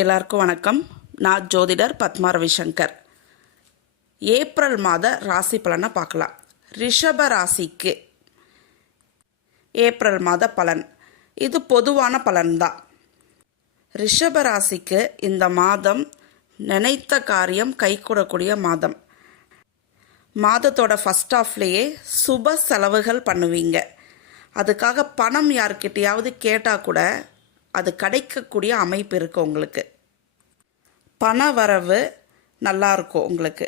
எல்லாருக்கும் வணக்கம். நான் ஜோதிடர் பத்மா ரவிசங்கர். ஏப்ரல் மாத ராசி பலனை பார்க்கலாம். ரிஷப ராசிக்கு ஏப்ரல் மாத பலன் இது பொதுவான பலன்தான். ரிஷப ராசிக்கு இந்த மாதம் நினைத்த காரியம் கைகூடக்கூடிய மாதம். மாதத்தோட ஃபர்ஸ்ட் ஹாஃப்லேயே சுப செலவுகள் பண்ணுவீங்க. அதுக்காக பணம் யார்கிட்டையாவது கேட்டால் கூட அது கிடைக்கக்கூடிய அமைப்பு இருக்குது. உங்களுக்கு பண வரவு நல்லாயிருக்கும் உங்களுக்கு.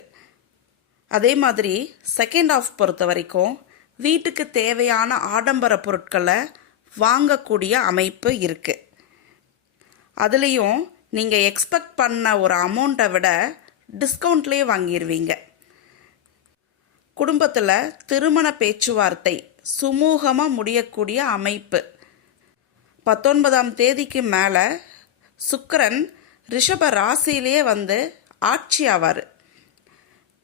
அதே மாதிரி செகண்ட் ஹாஃப் பொறுத்த வரைக்கும் வீட்டுக்கு தேவையான ஆடம்பர பொருட்களை வாங்கக்கூடிய அமைப்பு இருக்குது. அதுலேயும் நீங்கள் எக்ஸ்பெக்ட் பண்ண ஒரு அமௌண்ட்டை விட டிஸ்கவுண்ட்லேயே வாங்கிடுவீங்க. குடும்பத்தில் திருமண பேச்சுவார்த்தை சுமூகமாக முடியக்கூடிய அமைப்பு. 19ஆம் தேதிக்கு மேலே சுக்கிரன் ரிஷப ராசியிலே ஆட்சி ஆவார்.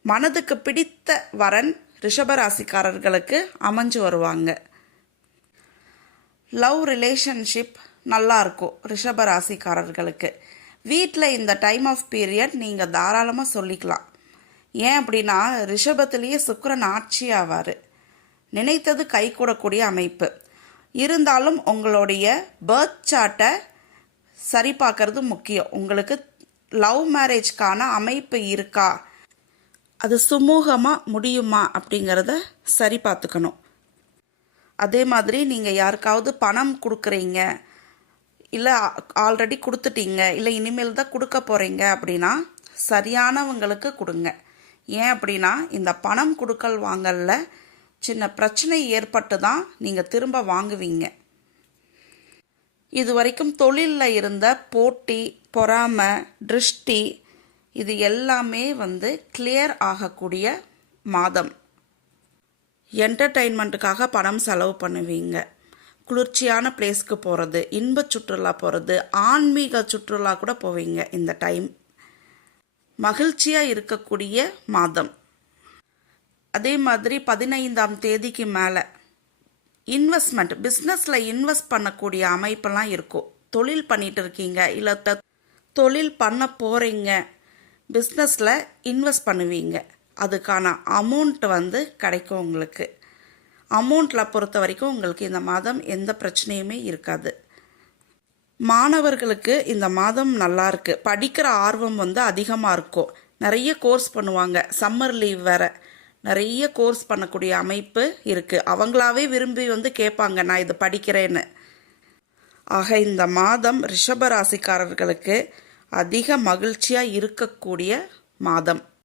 மனதுக்கு பிடித்த வரன் ரிஷப ராசிக்காரர்களுக்கு அமைஞ்சு வருவாங்க. லவ் ரிலேஷன்ஷிப் நல்லாயிருக்கும் ரிஷப ராசிக்காரர்களுக்கு. வீட்டில் இந்த டைம் ஆஃப் பீரியட் நீங்கள் தாராளமாக சொல்லிக்கலாம். ஏன் அப்படின்னா ரிஷபத்திலேயே சுக்கிரன் ஆட்சி ஆவார். நினைத்தது கைகூடக்கூடிய அமைப்பு. இருந்தாலும் உங்களுடைய பர்த் சார்ட்டை சரி பார்க்கறது முக்கியம். உங்களுக்கு லவ் மேரேஜ்க்கான அமைப்பு இருக்கா, அது சுமூகமாக முடியுமா அப்படிங்கிறத சரி பார்த்துக்கணும். அதே மாதிரி நீங்கள் யாருக்காவது பணம் கொடுக்குறீங்க, இல்லை ஆல்ரெடி கொடுத்துட்டீங்க, இல்லை இனிமேல் தான் கொடுக்க போகிறீங்க அப்படின்னா சரியானவங்களுக்கு கொடுங்க. ஏன் அப்படின்னா இந்த பணம் கொடுக்கல் வாங்கல சின்ன பிரச்சனை ஏற்பட்டு தான் நீங்கள் திரும்ப வாங்குவீங்க. இது வரைக்கும் தொழிலில் இருந்த போட்டி, பொறாமை, திருஷ்டி இது எல்லாமே கிளியர் ஆகக்கூடிய மாதம். என்டர்டெயின்மெண்ட்டுக்காக பணம் செலவு பண்ணுவீங்க. குளிர்ச்சியான பிளேஸ்க்கு போகிறது, இன்ப சுற்றுலா போகிறது, ஆன்மீக சுற்றுலா கூட போவீங்க. இந்த டைம் மகிழ்ச்சியாக இருக்கக்கூடிய மாதம். அதே மாதிரி 15ஆம் தேதிக்கு மேலே இன்வெஸ்ட்மெண்ட், பிஸ்னஸில் இன்வெஸ்ட் பண்ணக்கூடிய அமைப்பெல்லாம் இருக்கும். தொழில் பண்ணிட்டு இருக்கீங்க, இல்லை தொழில் பண்ண போகிறீங்க, பிஸ்னஸில் இன்வெஸ்ட் பண்ணுவீங்க. அதுக்கான அமௌண்ட் கிடைக்கும் உங்களுக்கு. அமௌண்ட்டில் பொறுத்த வரைக்கும் உங்களுக்கு இந்த மாதம் எந்த பிரச்சனையுமே இருக்காது. மாணவர்களுக்கு இந்த மாதம் நல்லா இருக்கு. படிக்கிற ஆர்வம் அதிகமாக இருக்கும். நிறைய கோர்ஸ் பண்ணுவாங்க. சம்மர் லீவ் வேறு, நிறைய கோர்ஸ் பண்ணக்கூடிய அமைப்பு இருக்குது. அவங்களாவே விரும்பி கேட்பாங்க நான் இது படிக்கிறேன்னு. ஆக இந்த மாதம் ரிஷப ராசிக்காரர்களுக்கு அதிக மகிழ்ச்சியாக இருக்கக்கூடிய மாதம்.